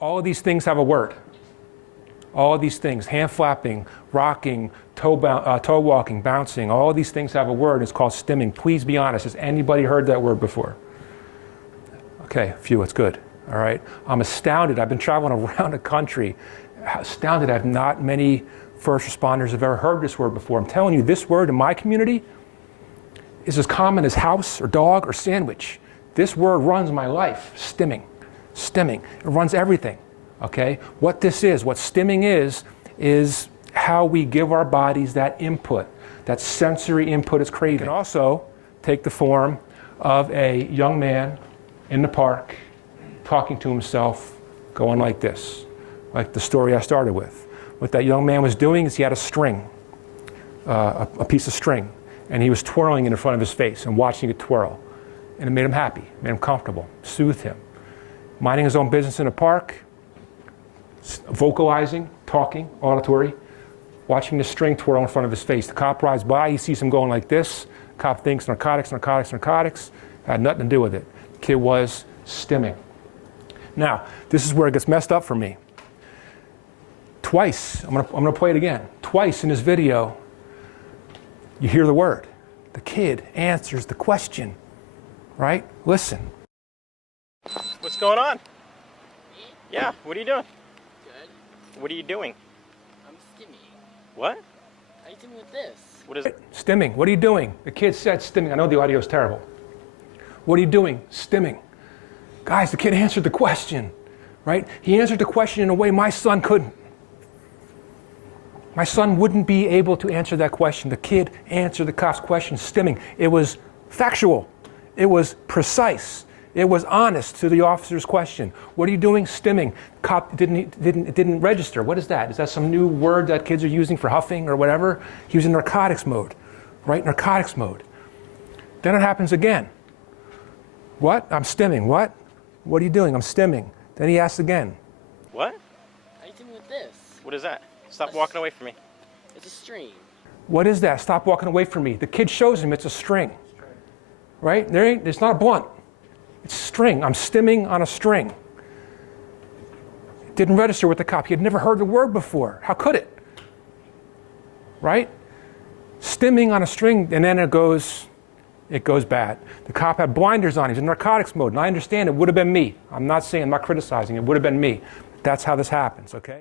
All of these things have a word. All of these things, hand flapping, rocking, toe walking, bouncing, all of these things have a word. It's called stimming. Please be honest. Has anybody heard that word before? Okay, a few, it's good. All right. I'm astounded. I've been traveling around the country. Astounded. I have not many first responders have ever heard this word before. I'm telling you, this word in my community is as common as house or dog or sandwich. This word runs my life. Stimming. Stimming. It runs everything. Okay? What this is, what stimming is how we give our bodies that input, that sensory input it's craving. It can also take the form of a young man in the park talking to himself, going like this, like the story I started with. What that young man was doing is he had a string, a piece of string, and he was twirling it in front of his face and watching it twirl. And it made him happy, made him comfortable, soothed him. Minding his own business in the park, vocalizing, talking, auditory, watching the string twirl in front of his face. The cop rides by, he sees him going like this. Cop thinks narcotics, narcotics, narcotics. Had nothing to do with it. The kid was stimming. Now, this is where it gets messed up for me. Twice, I'm gonna play it again. Twice in this video, you hear the word. The kid answers the question, right? Listen. What's going on? Me? Yeah, what are you doing? Good. What are you doing? I'm stimming. What? How are you doing with this? What is it? Stimming, what are you doing? The kid said stimming. I know the audio is terrible. What are you doing? Stimming. Guys, the kid answered the question, right? He answered the question in a way my son couldn't. My son wouldn't be able to answer that question. The kid answered the cop's question, stimming. It was factual. It was precise. It was honest to the officer's question. What are you doing? Stimming. Cop didn't register. What is that? Is that some new word that kids are using for huffing or whatever? He was in narcotics mode, right? Narcotics mode. Then it happens again. What? I'm stimming. What? What are you doing? I'm stimming. Then he asks again. What? How are you doing with this? What is that? Stop walking away from me. It's a string. What is that? Stop walking away from me. The kid shows him it's a string, right? It's not a blunt. It's string. I'm stimming on a string. It didn't register with the cop. He had never heard the word before. How could it? Right? Stimming on a string, and then it goes bad. The cop had blinders on. He's in narcotics mode, and I understand it would have been me. I'm not criticizing. It would have been me. That's how this happens, okay?